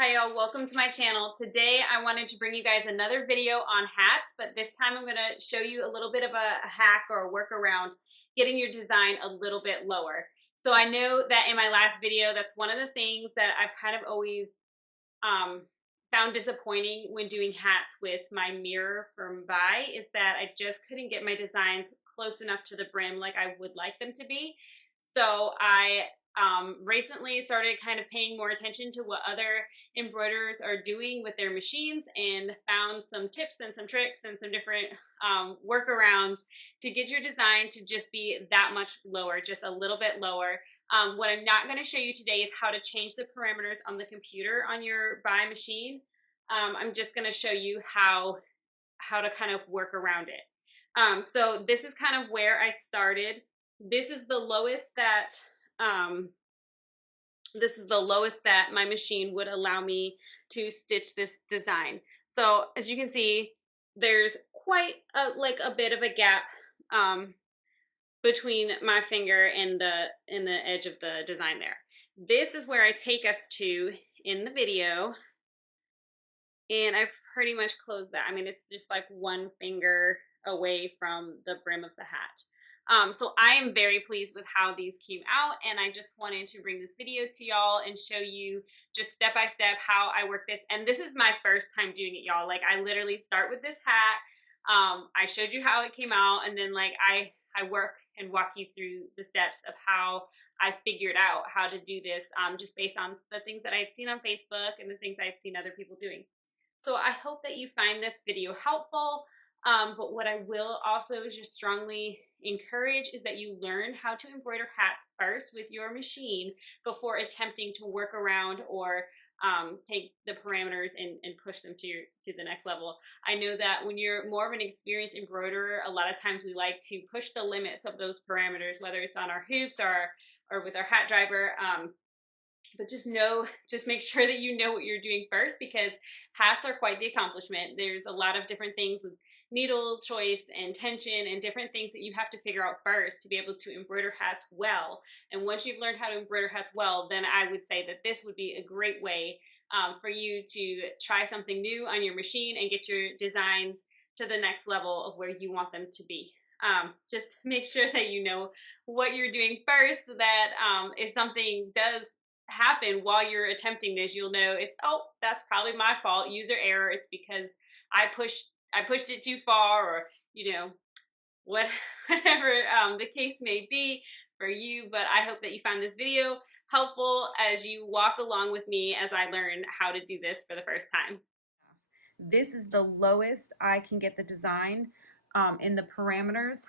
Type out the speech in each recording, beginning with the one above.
Hi y'all, welcome to my channel. Today I wanted to bring you guys another video on hats, but this time I'm going to show you a little bit of a hack or a workaround getting your design a little bit lower. So I know that in my last video, that's one of the things that I've kind of always found disappointing when doing hats with my mirror from BAi is that I just couldn't get my designs close enough to the brim like I would like them to be. So I recently started kind of paying more attention to what other embroiderers are doing with their machines and found some tips and some tricks and some different workarounds to get your design to just be that much lower, just a little bit lower. What I'm not going to show you today is how to change the parameters on the computer on your BAi machine. I'm just going to show you how to kind of work around it. So this is kind of where I started. This is the lowest that my machine would allow me to stitch this design. So as you can see, there's quite a bit of a gap between my finger and the edge of the design there. This is where I take us to in the video, and I've pretty much closed that. I mean, it's just like one finger away from the brim of the hat. So I am very pleased with how these came out, and I just wanted to bring this video to y'all and show you just step by step how I work this. And this is my first time doing it, y'all. Like, I literally start with this hat. I showed you how it came out, and then like I work and walk you through the steps of how I figured out how to do this, just based on the things that I had seen on Facebook and the things I had seen other people doing. So I hope that you find this video helpful. But what I will also is just strongly encourage is that you learn how to embroider hats first with your machine before attempting to work around or take the parameters and push them to the next level. I know that when you're more of an experienced embroiderer, a lot of times we like to push the limits of those parameters, whether it's on our hoops or with our hat driver. But just make sure that you know what you're doing first, because hats are quite the accomplishment. There's a lot of different things with needle choice and tension and different things that you have to figure out first to be able to embroider hats well. And once you've learned how to embroider hats well, then I would say that this would be a great way for you to try something new on your machine and get your designs to the next level of where you want them to be. Just make sure that you know what you're doing first, so that if something does happen while you're attempting this, you'll know it's, oh, that's probably my fault, user error. It's because I pushed it too far, or whatever the case may be for you. But I hope that you find this video helpful as you walk along with me as I learn how to do this for the first time. This is the lowest I can get the design in the parameters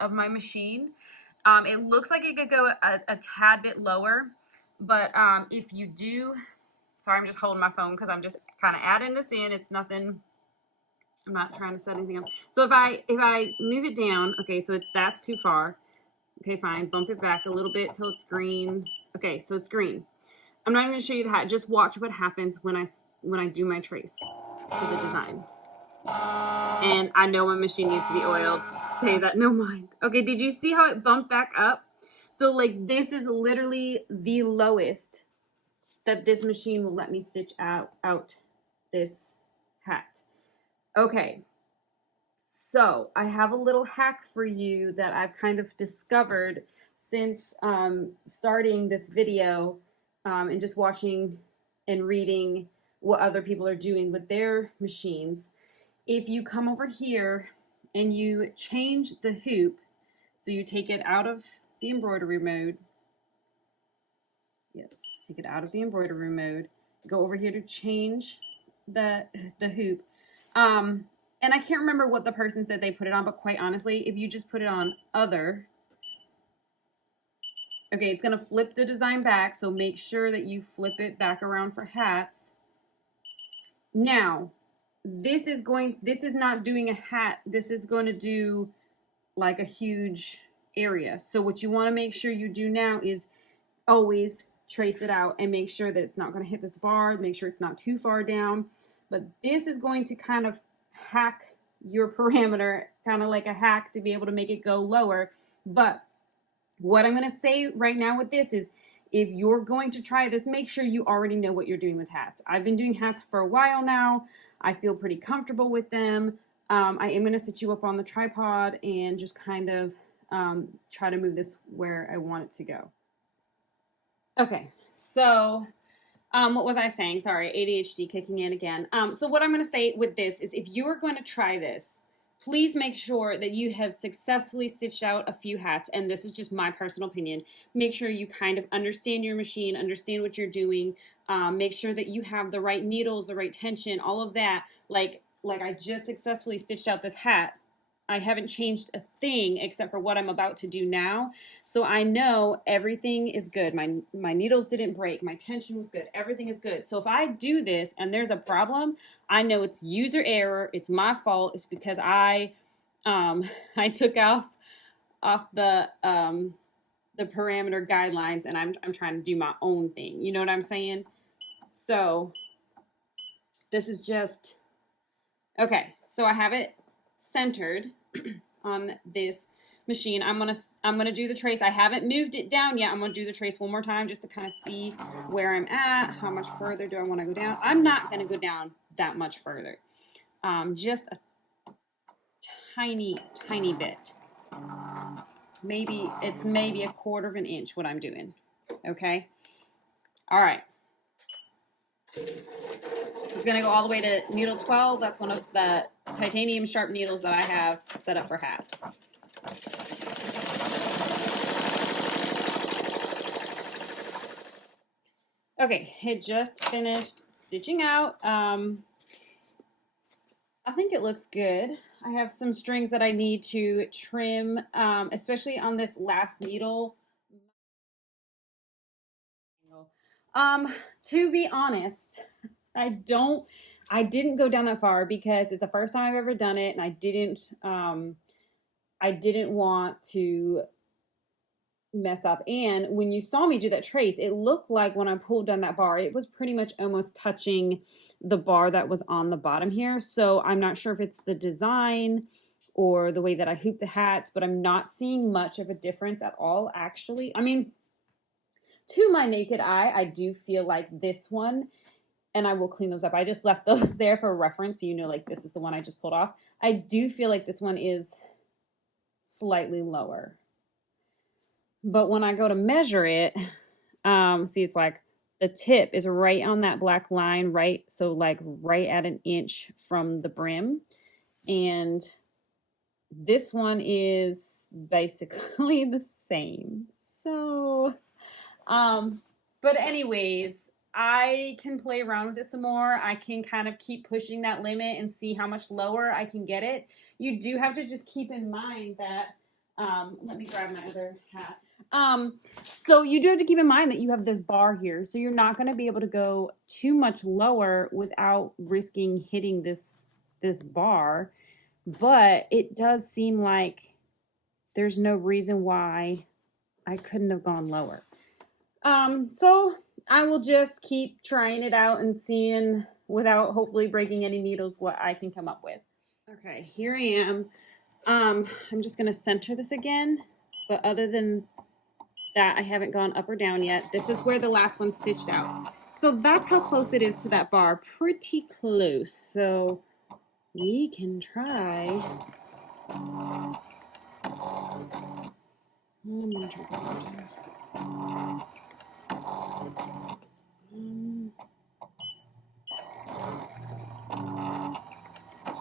of my machine. It looks like it could go a tad bit lower, but if you do, sorry, I'm just holding my phone because I'm just kind of adding this in. It's nothing, I'm not trying to set anything up. So if I move it down, okay, so that's too far. Okay, fine, bump it back a little bit till it's green. Okay, so it's green. I'm not even gonna show you the hat. Just watch what happens when I do my trace to the design. And I know my machine needs to be oiled. Pay that no mind. Okay, did you see how it bumped back up? So like, this is literally the lowest that this machine will let me stitch out this hat. Okay, so I have a little hack for you that I've kind of discovered since starting this video and just watching and reading what other people are doing with their machines. If you come over here and you change the hoop, so you take it out of the embroidery mode. Yes, take it out of the embroidery mode. Go over here to change the hoop. And I can't remember what the person said they put it on, but quite honestly, if you just put it on other, okay, it's gonna flip the design back, so make sure that you flip it back around for hats. Now, this is not doing a hat, this is going to do like a huge area. So what you want to make sure you do now is always trace it out and make sure that it's not going to hit this bar, make sure it's not too far down. But this is going to kind of hack your parameter, kind of like a hack to be able to make it go lower. But what I'm going to say right now with this is, if you're going to try this, make sure you already know what you're doing with hats. I've been doing hats for a while now. I feel pretty comfortable with them. I am going to sit you up on the tripod and just kind of try to move this where I want it to go. Okay, so what was I saying? Sorry, ADHD kicking in again. So what I'm going to say with this is if you are going to try this, please make sure that you have successfully stitched out a few hats, and this is just my personal opinion. Make sure you kind of understand your machine, understand what you're doing, make sure that you have the right needles, the right tension, all of that. Like I just successfully stitched out this hat. I haven't changed a thing except for what I'm about to do now. So I know everything is good. My needles didn't break. My tension was good. Everything is good. So if I do this and there's a problem, I know it's user error. It's my fault. It's because I took off the parameter guidelines and I'm trying to do my own thing. You know what I'm saying? So this is just okay. So I have it centered on this machine. I'm gonna do the trace. I haven't moved it down yet. I'm gonna do the trace one more time just to kind of see where I'm at. How much further do I want to go down? I'm not gonna go down that much further. Just a tiny bit. Maybe it's maybe 1/4 of an inch what I'm doing. Okay. All right. It's gonna go all the way to needle 12. That's one of the titanium sharp needles that I have set up for hats. Okay, it just finished stitching out. I think it looks good. I have some strings that I need to trim, especially on this last needle. To be honest, I didn't go down that far because it's the first time I've ever done it, and I didn't want to mess up. And when you saw me do that trace, it looked like when I pulled down that bar, it was pretty much almost touching the bar that was on the bottom here. So I'm not sure if it's the design or the way that I hoop the hats, but I'm not seeing much of a difference at all, actually. I mean, to my naked eye, I do feel like this one, and I will clean those up. I just left those there for reference, so you know, like this is the one I just pulled off. I do feel like this one is slightly lower. But when I go to measure it, see, it's like the tip is right on that black line, right? So like right at an inch from the brim. And this one is basically the same. So, but anyways, I can play around with this some more. I can kind of keep pushing that limit and see how much lower I can get it. You do have to just keep in mind that, let me grab my other hat. So you do have to keep in mind that you have this bar here. So you're not going to be able to go too much lower without risking hitting this bar. But it does seem like there's no reason why I couldn't have gone lower. So I will just keep trying it out and seeing, without hopefully breaking any needles, what I can come up with. Okay, here I am. I'm just going to center this again. But other than that, I haven't gone up or down yet. This is where the last one stitched out. So that's how close it is to that bar. Pretty close. So we can try. I'm gonna try something.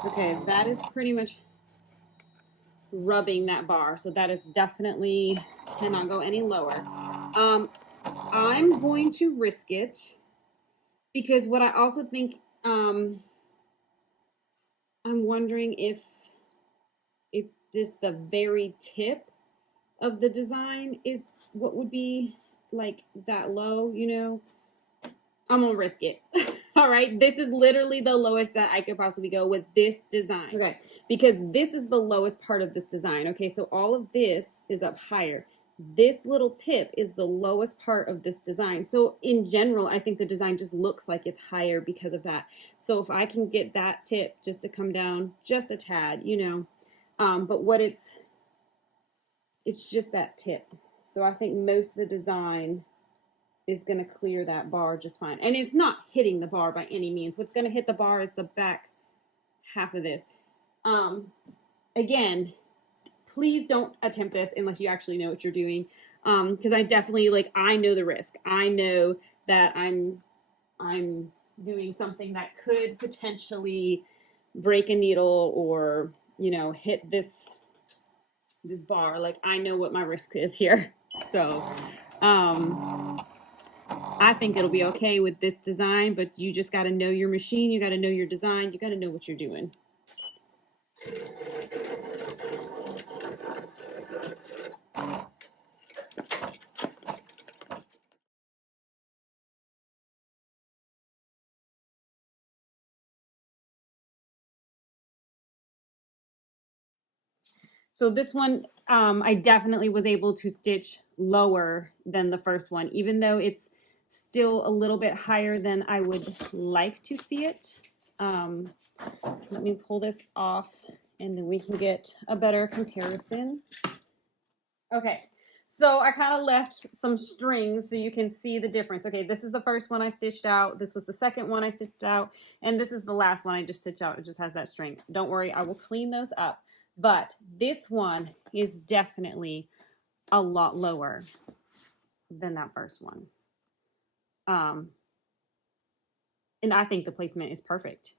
Okay, that is pretty much rubbing that bar. So that is definitely cannot go any lower. I'm going to risk it because what I also think, I'm wondering if this the very tip of the design is what would be like that low, you know. I'm gonna risk it. All right, this is literally the lowest that I could possibly go with this design. Okay, because this is the lowest part of this design. Okay, so all of this is up higher. This little tip is the lowest part of this design. So in general, I think the design just looks like it's higher because of that. So if I can get that tip just to come down just a tad, you know, but what it's just that tip. So I think most of the design is going to clear that bar just fine. And it's not hitting the bar by any means. What's going to hit the bar is the back half of this. Again, please don't attempt this unless you actually know what you're doing. Because I definitely, like, I know the risk. I know that I'm doing something that could potentially break a needle or, you know, hit this bar. Like, I know what my risk is here. So, I think it'll be okay with this design, but you just got to know your machine. You got to know your design. You got to know what you're doing. So this one, I definitely was able to stitch lower than the first one, even though it's still a little bit higher than I would like to see it. Let me pull this off and then we can get a better comparison. Okay, so I kind of left some strings so you can see the difference. Okay, this is the first one I stitched out. This was the second one I stitched out. And this is the last one I just stitched out. It just has that string. Don't worry, I will clean those up. But this one is definitely a lot lower than that first one. And I think the placement is perfect.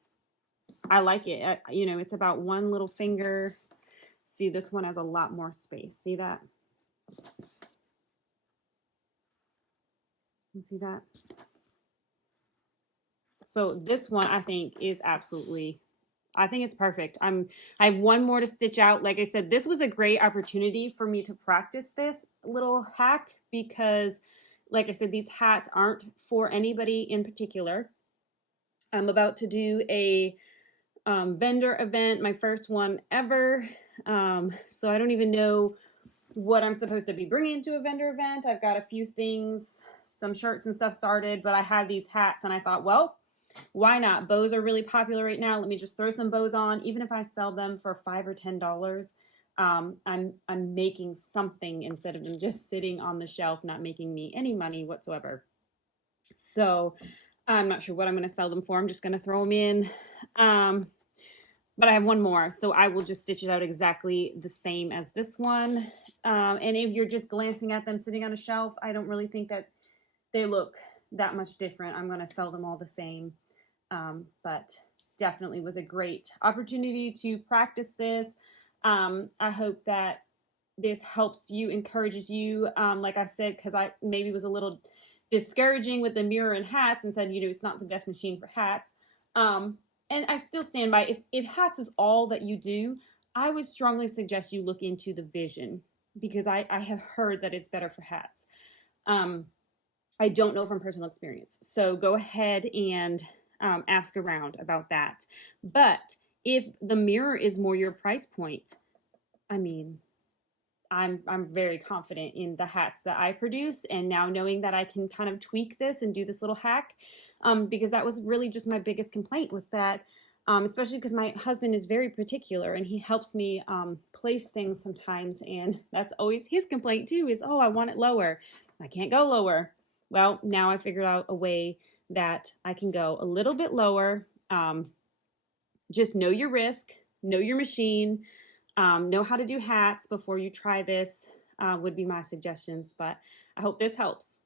I like it. You know, it's about one little finger. See, this one has a lot more space. See that? You see that? So this one I think is absolutely, I think it's perfect. I have one more to stitch out. Like I said, this was a great opportunity for me to practice this little hack because, like I said, these hats aren't for anybody in particular. I'm about to do a vendor event, my first one ever. So I don't even know what I'm supposed to be bringing to a vendor event. I've got a few things, some shirts and stuff started, but I had these hats and I thought, well, why not? Bows are really popular right now. Let me just throw some bows on. Even if I sell them for $5 or $10, I'm making something instead of them just sitting on the shelf, not making me any money whatsoever. So I'm not sure what I'm going to sell them for. I'm just going to throw them in. But I have one more, so I will just stitch it out exactly the same as this one. And if you're just glancing at them sitting on a shelf, I don't really think that they look that much different. I'm going to sell them all the same. But definitely was a great opportunity to practice this. I hope that this helps you, encourages you. Like I said, because I maybe was a little discouraging with the mirror and hats and said, you know, it's not the best machine for hats. And I still stand by, if hats is all that you do, I would strongly suggest you look into the vision because I have heard that it's better for hats. I don't know from personal experience. So go ahead and ask around about that. But if the mirror is more your price point, I mean, I'm very confident in the hats that I produce, and now knowing that I can kind of tweak this and do this little hack, because that was really just my biggest complaint was that, especially because my husband is very particular and he helps me place things sometimes, and that's always his complaint too is, oh, I want it lower. I can't go lower. Well, now I figured out a way that I can go a little bit lower. Just know your risk, know your machine, know how to do hats before you try this would be my suggestions, but I hope this helps.